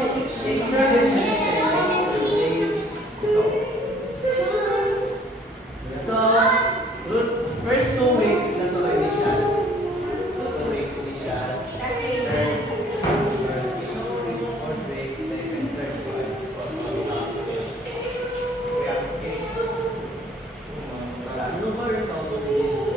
So, first 2 weeks na to initial. 2 weeks initial. Third, first 2 weeks, 4th week, second, third, fourth. Ano ba result of this?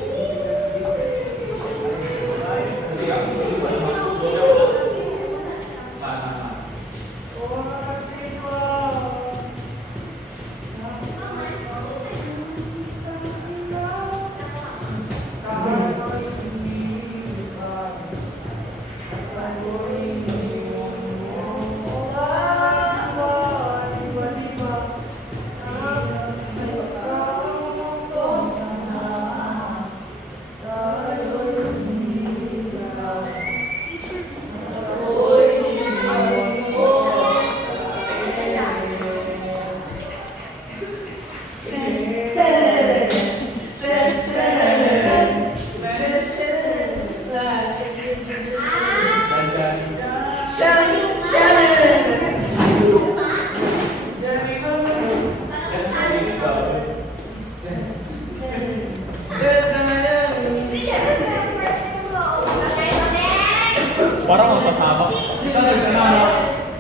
Parang ako sasama. Kita nagsanama.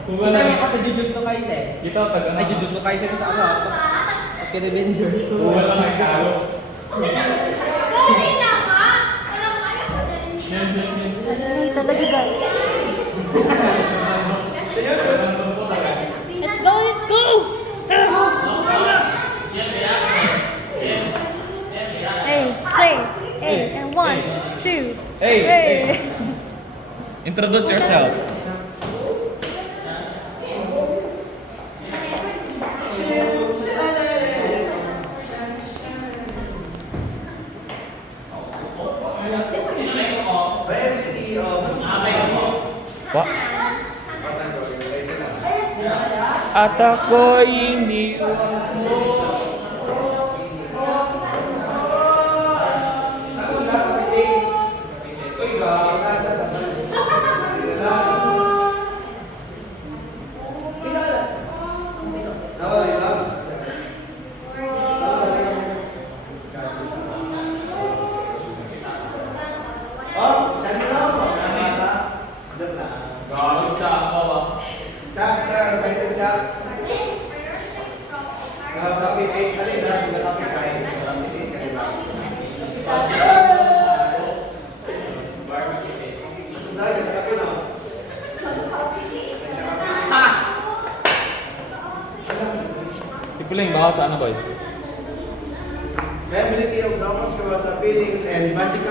Kung wala Kita ka sa Jujutsu Kaisen. Kita taga Ay, Jujutsu Kaisen sa ano? Kid Avengers. Kung wala kang talo. Ay, talaga guys. Let's go, let's go! Hey, say, hey, and 1, 2, Hey, hey. Introduce yourself. What? At ako'y iniwan mo. Gawin sa ako ba? Tipuling baka sa ano boy? Viability of bronchomuscular feelings and basic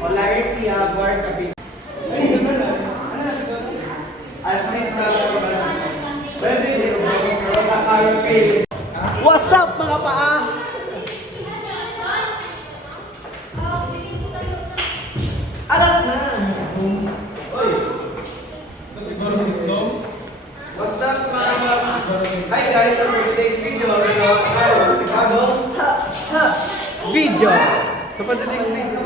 olarity word capacity. As may style of viability of bronchomuscular feelings. What's up mga paa? Alat na! What's up mga Hi guys, so for today's video, we're going to Video! So for today's video,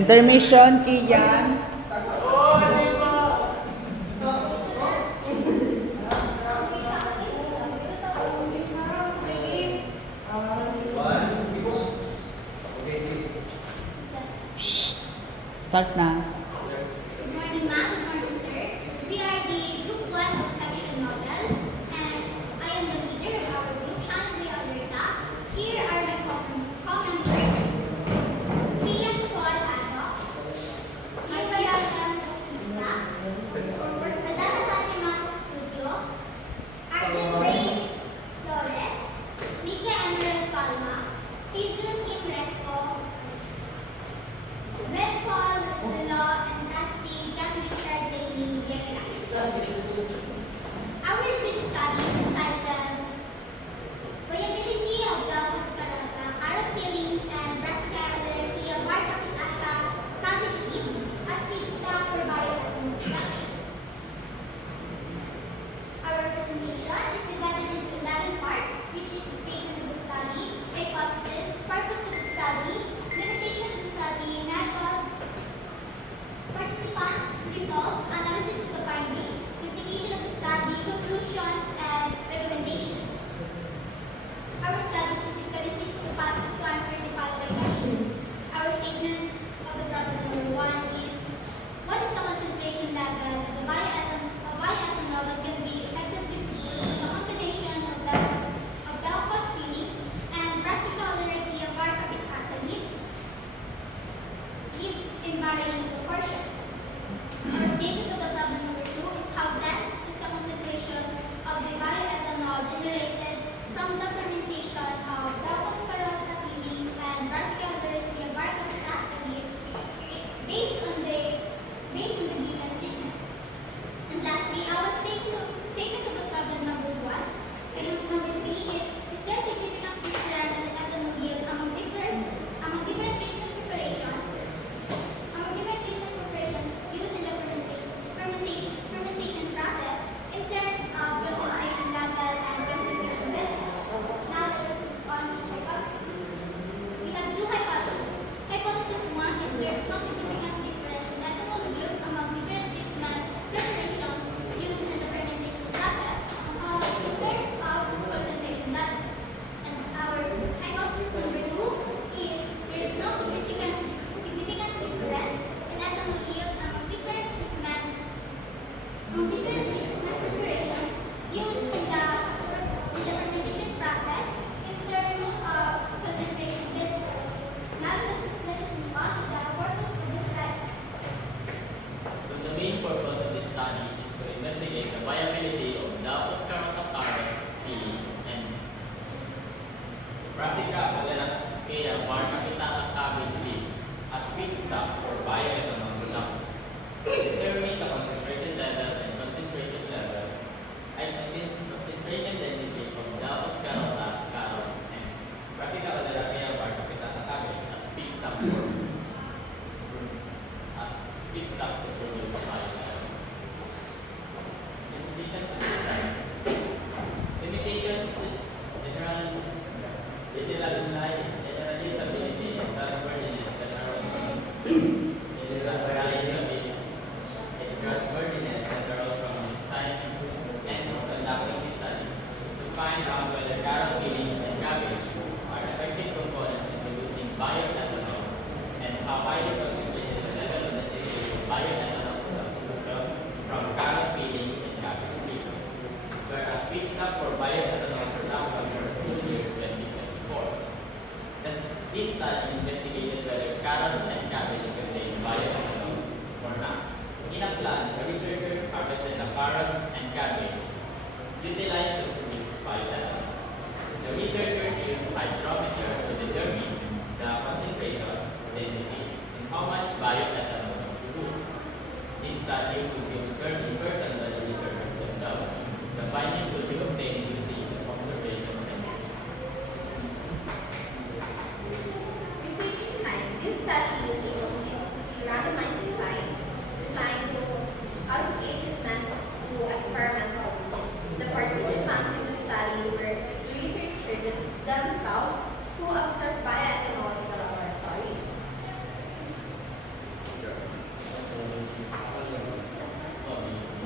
Intermission, Kian. Start na. Good morning, ma'am. Good morning, sir. We are the Group 1 of Section Model, and I am the leader of our group, Shanti Alberta. Here are my co-members. Kian Paul Adok, Yubayan Bautista, Adana Fatima Studio, Arjun Reyes Flores, Mika Emerald Palma, Kizu Kim Resco, Red Paul Rela varying proportions. Our statement of the problem number 2 is how dense is the concentration of the bioethanol generated from the fermentation of Davos Carota peelings and Brassica odoraceae bark of flax leaves based on the given treatment. And lastly, our statement of the problem number 1. And number 3 is there significant difference in ethanol yield among different treatment preparations? Among different treatment preparations used in the fermentation process in terms of concentration level and concentration density. Now let us move on to hypothesis. We have two hypotheses. Hypothesis 1 is there is no significant difference in ethanol yield among different treatment preparations used in the fermentation process in terms of concentration level. And our hypothesis number 2 is there is no significant difference in ethanol yield among different treatment preparations used in the fermentation process in terms of concentration density. Now let's move on to the purpose of this study. So the main purpose of this study is to investigate the viability of Davos Carota carrot peeling and Brassica odoraceae bark of cabbage leaf as feedstock for bioethanol production. Determine the concentration level and concentration density of Davos Carota carrot and Brassica odoraceae bark of cabbage as feedstock to produce bioethanol. Limitation to design. Limitation to generally stability and trustworthiness that are from design and conducting this study to find out whether carrot peelings and cabbage are effective components in producing bioethanol and how highly concentrated the level of the bioethanol from carrot peelings and cabbage peelings, whereas feedstock for bioethanol production for the year 2024. This study investigated whether carrots and cabbage contain bioethanol or not. In a plan, the researchers harvested the carrots and cabbage utilized to produce bioethanol. The researchers used hydrometer to determine the concentration, density, and how much bioethanol was produced. This study was confirmed in person by the researchers themselves. The findings will be obtained using the observation techniques. Research design. This study is a randomized design designed to allocate treatments to experimental units. The participants in the study were the researchers themselves who observed bioethanol in the laboratory.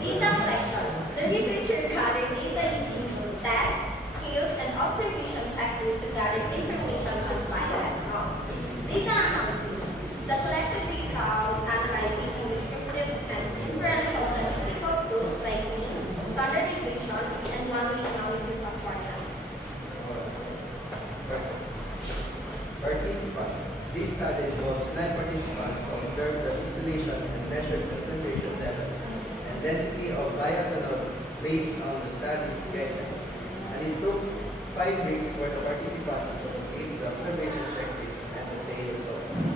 Data collection. The researcher gathered data using tests, scales, and observation checklists to gather information on bioethanol. Data analysis. The collected data was analyzed using descriptive and inferential statistical tools like mean, standard deviation, and non-linear analysis of variance. Participants. This study involves 9 participants who observed the distillation and measured concentration levels and density of bioethanol based on the study's guidelines. And it took 5 weeks for the participants to complete the observation checklist and obtain results.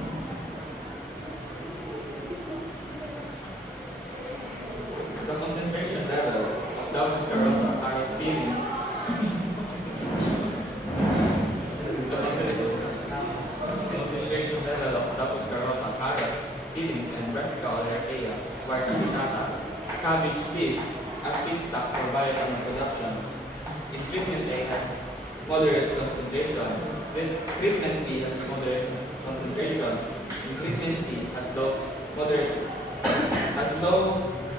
The concentration level of Davos Carota carrot peelings concentration level of Davos Carota carrots, peelings, and Brassica odoraceae bark cabbage leaves as feedstock for bioethanol production. In treatment A has moderate concentration, treatment B has moderate concentration, and treatment C has low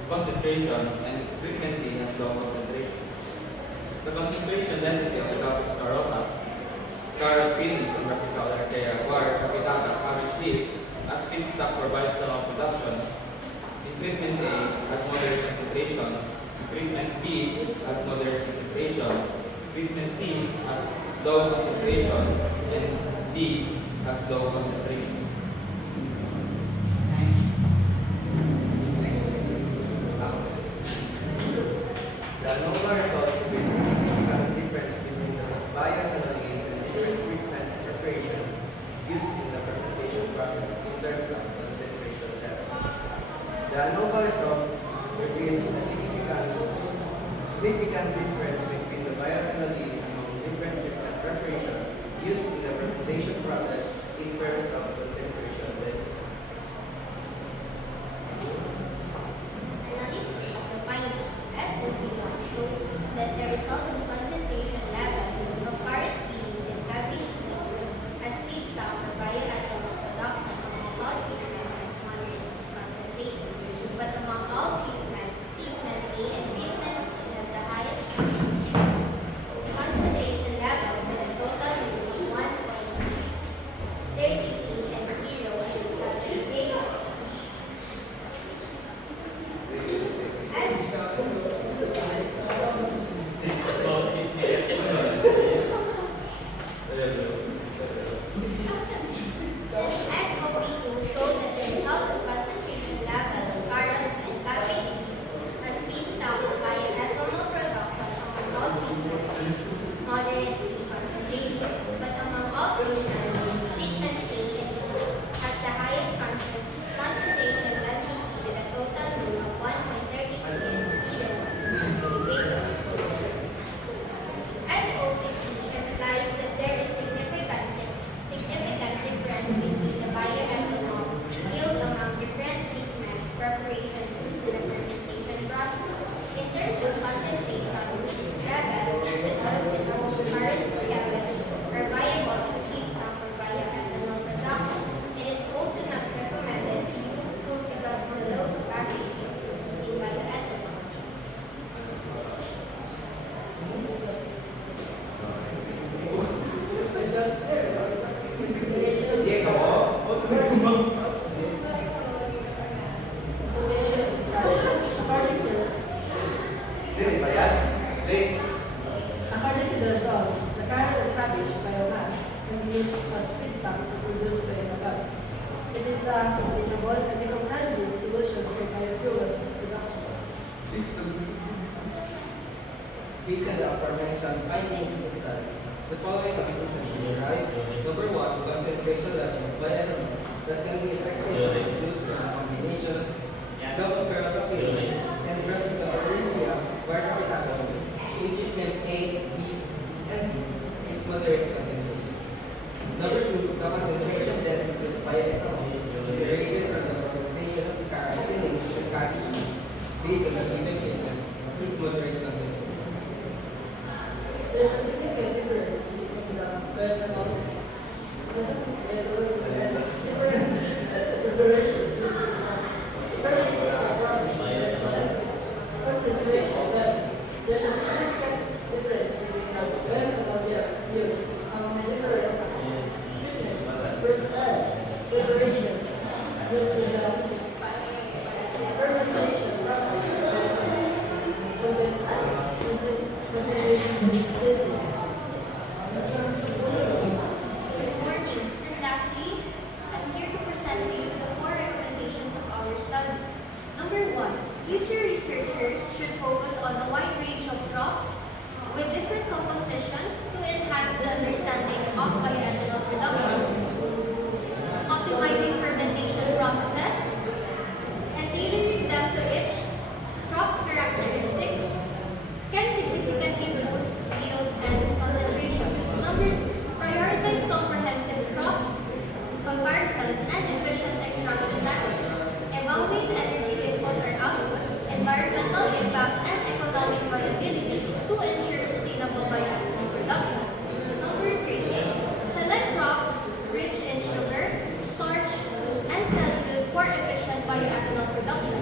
concentration, and treatment D has low concentration. The concentration density of Davos Carota carrot peelings and Brassica odoraceae bark cabbage leaves as feedstock for bioethanol production. In treatment A has moderate concentration, treatment B has moderate concentration, treatment C has low concentration, and D has low concentration. Nice. The ANOVA result reveals a significant difference between the bioethanol yield among different preparations used in the fermentation process in terms of concentration density. Analysis of the findings SOP1 showed that the resultant concentration level of current peelings in cabbage juice as feedstock for bioethanol production among all treatments is moderately concentrated, but among all treatments, treatment A and treatment B has the highest concentration levels with a total of 1.33 and 0 as concentration. SOP2 showed that the resultant concentration level of carrots and cabbage leaves as feedstock for bioethanol production among all treatments is moderately concentrated, but among all treatments, treatment A and B has the highest concentration density with a total rule of 1.33 and 0 as concentration. SOP3 implies that there is significant difference between the bioethanol yield among different treatment preparation used in the fermentation process. In terms of concentration, level just because the currents together are viable as feedstock for bioethanol production. It is also not recommended to use because of the low capacity of producing bioethanol. Hindi ba yan? Hindi. According to the result, the carrot and cabbage biomass can be used as feedstock to produce bioethanol. It is a sustainable and eco-friendly solution for biofuel production. Based on the aforementioned findings in the study, the following conclusions can be derived. Number one, concentration level of bioethanol that can be effectively reduced from a combination of double sclerotic and brassicopteria barbitatolis in treatment A, B, C, and D is moderate concentration. Number two, the concentration density of bioethanol generated from the fermentation of carotenoids and cabbage leaves based on the given treatment is moderate concentration. There is a significant difference between the bioethanol preparation used in the fermentation process. Concentration level. There's a significant difference between the bioethanol yield among different preparations used in the fermentation process. Concentration density. Good morning. And lastly, I'm here to present to you the 4 recommendations of our study. Number 1, future researchers should focus on a wide range of crops with different compositions to enhance the understanding of bioethanol production, optimizing fermentation processes, and tailoring them to each crop's characteristics can significantly boost yield and concentration. Number 2, prioritize comprehensive crop comparisons and efficient extraction methods. Evaluate energy input or output, environmental impact, and economic viability to ensure sustainable bioethanol production. Number 3, select crops rich in sugar, starch, and cellulose for efficient bioethanol production.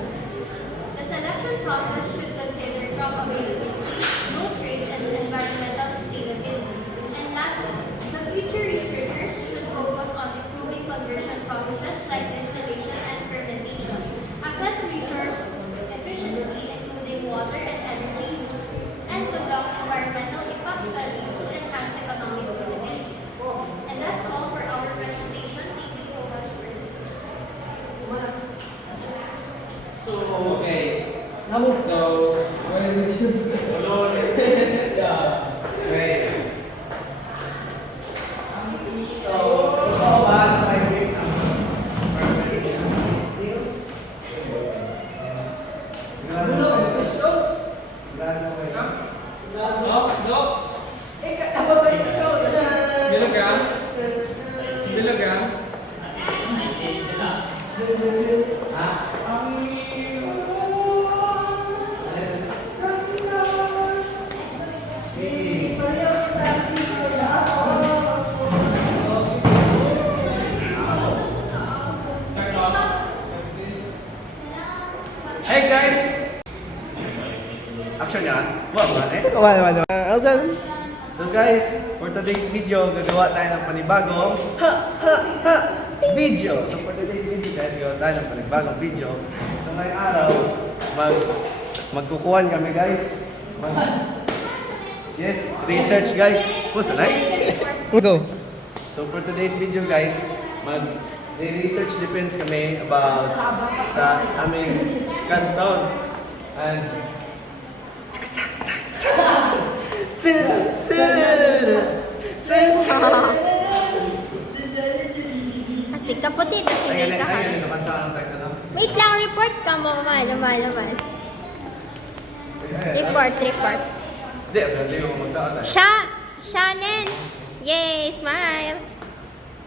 The selection process should consider crop availability, growth rates, and environmental sustainability. And lastly, the future researchers should focus on improving conversion processes like distillation and fermentation, assess resource efficiency including water and energy use, and conduct environmental impact studies to enhance economic feasibility. And that's all for our presentation. Thank you so much for listening. Okay. So, why did you? Yeah. Okay. So, paano tayo example? Still? Hey guys! Action yan. Wow, Okay. So guys, for today's video, gagawa tayo ng panibagong video. So for today's video guys, gagawa tayo ng panibagong video. So ngayong araw, magkukuhan kami guys. Yes, research guys. What's the night? Go. So for today's video guys, research defense kami about sa aming capstone. And Astig ka puti, tapos ayun, hindi ka ha. ayun, nakanta ang tag na. Wait lang, report ka mo. Lumal. Report. Hindi, hindi mo magtaan tayo. Shannon! Yay! Smile!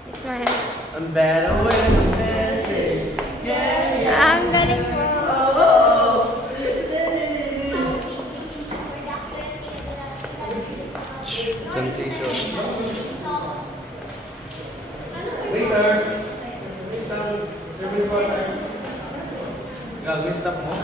Smile. I'm better when I'm dancing. Ang galing mo. Sensation. Waiter! Isang service water. Gagawin stop mo.